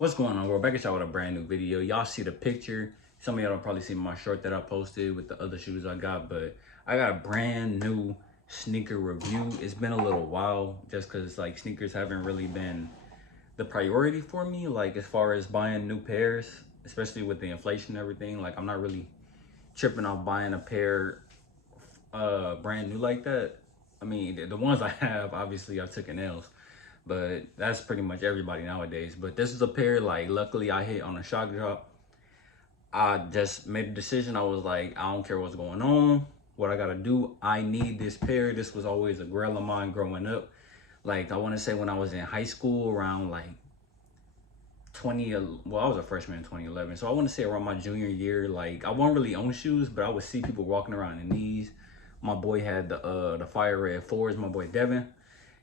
What's going on, world? Back at y'all with a brand new video. Y'all see the picture. Some of y'all don't probably see my short that I posted with the other shoes I got, but I got a brand new sneaker review. It's been a little while just because like sneakers haven't really been the priority for me, like as far as buying new pairs, especially with the inflation and everything. Like I'm not really tripping off buying a pair brand new like that. I mean, the ones I have, obviously I took an L's, but that's pretty much everybody nowadays. But this is a pair, like, luckily I hit on a shock drop. I just made a decision. I was like, I don't care what's going on, what I gotta do. I need this pair. This was always a grail of mine growing up. Like, I wanna say when I was in high school around like 20, well, I was a freshman in 2011. So I wanna say around my junior year, like, I wasn't really own shoes, but I would see people walking around in these. My boy had the fire red fours, my boy Devin.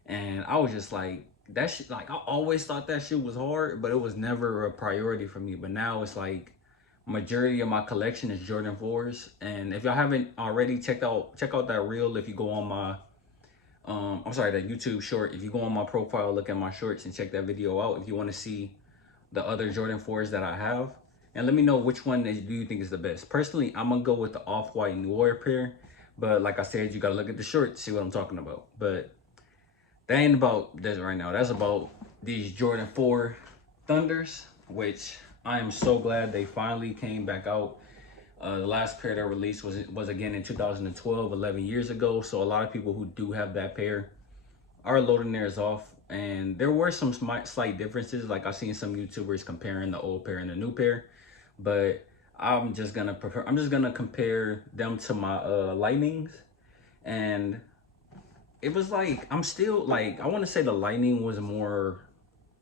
And I was just like, that shit, like, I always thought that shit was hard, but it was never a priority for me. But now it's like, majority of my collection is Jordan 4s. And if y'all haven't already, check out that reel. If you go on my, I'm sorry, that YouTube short. If you go on my profile, look at my shorts and check that video out. If you want to see the other Jordan 4s that I have. And let me know which one do you think is the best. Personally, I'm going to go with the Off-White New Warrior pair. But like I said, you got to look at the shorts, see what I'm talking about. But that ain't about this right now. That's about these Jordan 4 Thunders, which I am so glad they finally came back out. The last pair that released was again in 2012, 11 years ago. So a lot of people who do have that pair are loading theirs off. And there were some slight differences. Like I've seen some YouTubers comparing the old pair and the new pair. But I'm just gonna compare them to my Lightnings. And it was like, I'm still like, I want to say the Lightning was more,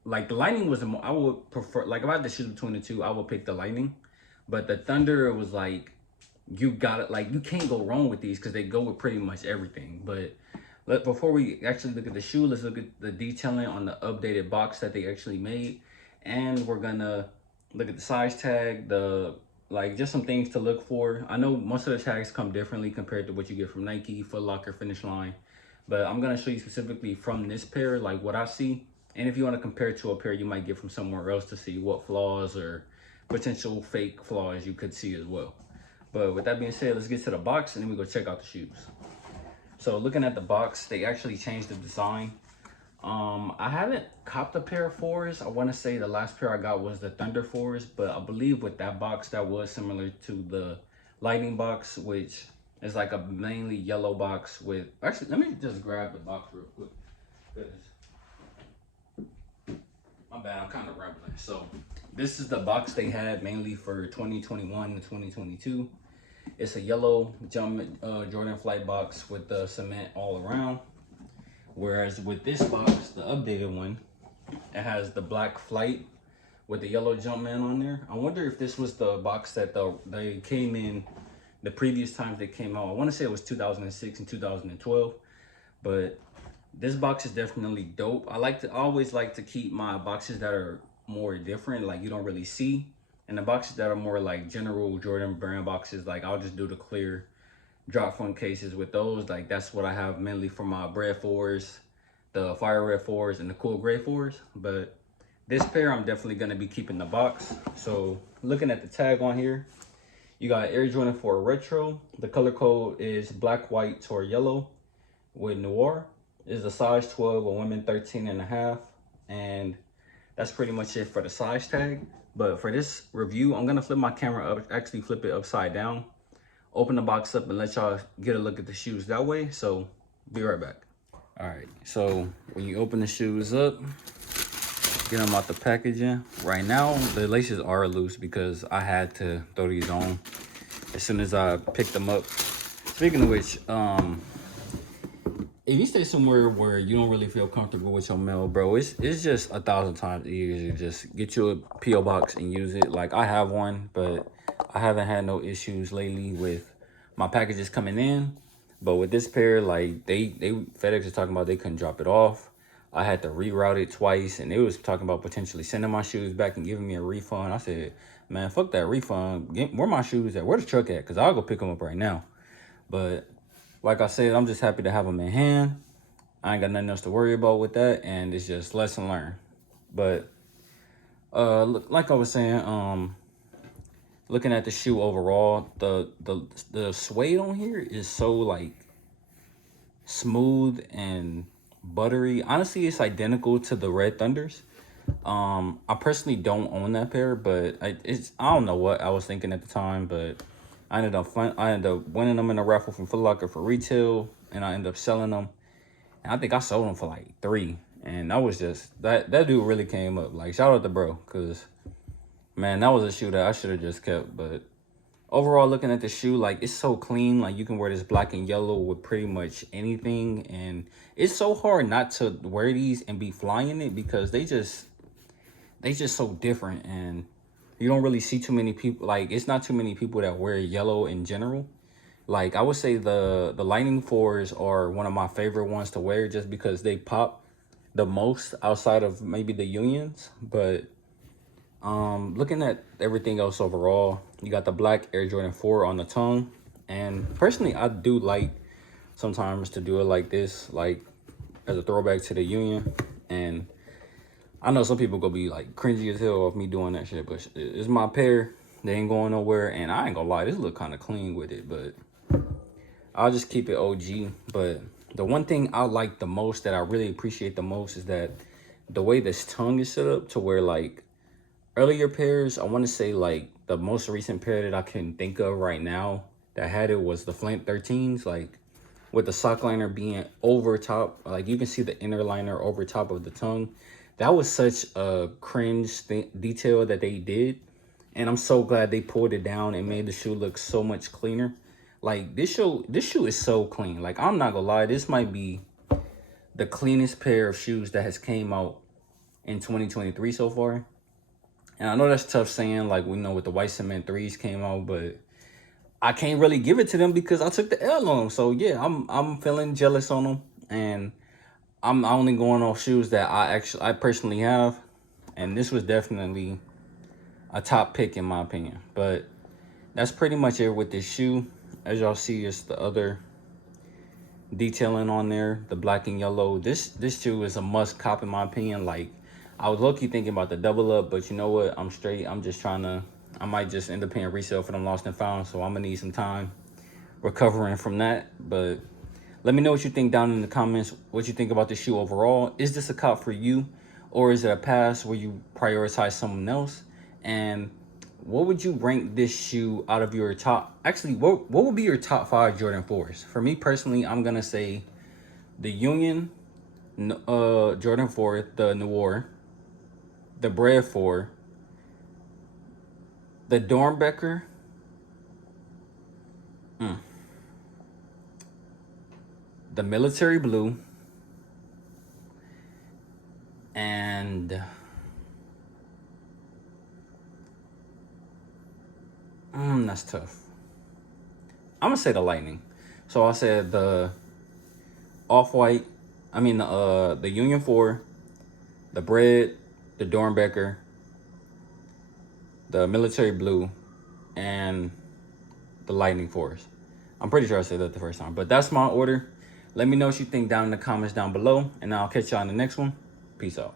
like the Lightning was more, I would prefer, like if I had to choose between the two, I would pick the Lightning. But the Thunder, it was like, you got it, like you can't go wrong with these because they go with pretty much everything. But before we actually look at the shoe, let's look at the detailing on the updated box that they actually made. And we're gonna look at the size tag, the, like, just some things to look for. I know most of the tags come differently compared to what you get from Nike, Foot Locker, Finish Line. But I'm gonna show you specifically from this pair, like what I see. And if you want to compare it to a pair you might get from somewhere else to see what flaws or potential fake flaws you could see as well. But with that being said, let's get to the box and then we go check out the shoes. So looking at the box, they actually changed the design. I haven't copped a pair of 4s. I want to say the last pair I got was the Thunder 4s, but I believe with that box that was similar to the Lightning box, which is like a mainly yellow box with, actually let me just grab the box real quick. My bad, I'm kind of rambling. So this is the box they had mainly for 2021 and 2022. It's a yellow Jordan Flight box with the cement all around. Whereas with this box, the updated one, it has the black Flight with the yellow Jumpman on there. I wonder if this was the box that they came in the previous times they came out. I want to say it was 2006 and 2012, but this box is definitely dope. I always like to keep my boxes that are more different, like you don't really see. And the boxes that are more like general Jordan brand boxes, like I'll just do the clear drop front cases with those. Like that's what I have mainly for my Bred 4s, the Fire Red 4s, and the Cool Gray 4s. But this pair, I'm definitely gonna be keeping the box. So looking at the tag on here, you got Air Jordan 4 Retro. The color code is black, white, or yellow with noir. Is a size 12, a women 13 and a half. And that's pretty much it for the size tag. But for this review, I'm gonna flip my camera up, actually flip it upside down, open the box up and let y'all get a look at the shoes that way. So be right back. All right, so when you open the shoes up, get them out the packaging. Right now, the laces are loose because I had to throw these on as soon as I picked them up. Speaking of which, if you stay somewhere where you don't really feel comfortable with your mail, bro, it's just 1,000 times easier to just get you a P.O. box and use it. Like, I have one, but I haven't had no issues lately with my packages coming in. But with this pair, like, FedEx is talking about they couldn't drop it off. I had to reroute it twice, and they was talking about potentially sending my shoes back and giving me a refund. I said, man, fuck that refund. Where my shoes at? Where the truck at? Because I'll go pick them up right now. But like I said, I'm just happy to have them in hand. I ain't got nothing else to worry about with that, and it's just lesson learned. But Look, like I was saying, looking at the shoe overall, the suede on here is so like smooth and buttery. Honestly, it's identical to the Red Thunders. I personally don't own that pair, but I don't know what I was thinking at the time, but I ended up winning them in a raffle from Foot Locker for retail, and I ended up selling them. And I think I sold them for like 3, and that was just that dude really came up. Like, shout out to bro, cause man, that was a shoe that I should have just kept. But overall, looking at the shoe, like, it's so clean. Like, you can wear this black and yellow with pretty much anything, and it's so hard not to wear these and be flying it because they just so different, and you don't really see too many people. Like, it's not too many people that wear yellow in general. Like, I would say the Lightning 4s are one of my favorite ones to wear just because they pop the most outside of maybe the Unions. But looking at everything else overall, you got the black Air Jordan 4 on the tongue, and personally I do like sometimes to do it like this, like as a throwback to the Union. And I know some people gonna be like cringy as hell of me doing that shit, but it's my pair. They ain't going nowhere, and I ain't gonna lie, this look kind of clean with it, but I'll just keep it OG. But the one thing I like the most, that I really appreciate the most, is that the way this tongue is set up to where, like, earlier pairs, I want to say like the most recent pair that I can think of right now that had it was the Flint 13s, like with the sock liner being over top. Like, you can see the inner liner over top of the tongue. That was such a cringe detail that they did, and I'm so glad they pulled it down and made the shoe look so much cleaner. Like, this shoe is so clean. Like, I'm not gonna lie, this might be the cleanest pair of shoes that has came out in 2023 so far. And I know that's tough saying, like, we know with the white cement 3s came out, but I can't really give it to them because I took the L on them. So yeah, I'm feeling jealous on them, and I'm only going off shoes that I personally have, and this was definitely a top pick in my opinion. But that's pretty much it with this shoe. As y'all see, it's the other detailing on there, the black and yellow. This shoe is a must cop in my opinion. Like, I was low-key thinking about the double up, but you know what? I'm straight. I'm just trying to, I might just end up paying resale for them lost and found, so I'm gonna need some time recovering from that. But let me know what you think down in the comments, what you think about the shoe overall. Is this a cop for you, or is it a pass where you prioritize someone else? And what would you rank this shoe out of your top? Actually, what would be your top 5 Jordan 4s? For me personally, I'm gonna say the Union Jordan 4, the Noir, the Bred 4, the Dornbecker, the Military Blue, and that's tough. I'm gonna say the Lightning. So I said the Off-White, the Union 4, the Bred, the Dornbecker, the Military Blue, and the Lightning 4s. I'm pretty sure I said that the first time, but that's my order. Let me know what you think down in the comments down below, and I'll catch y'all in the next one. Peace out.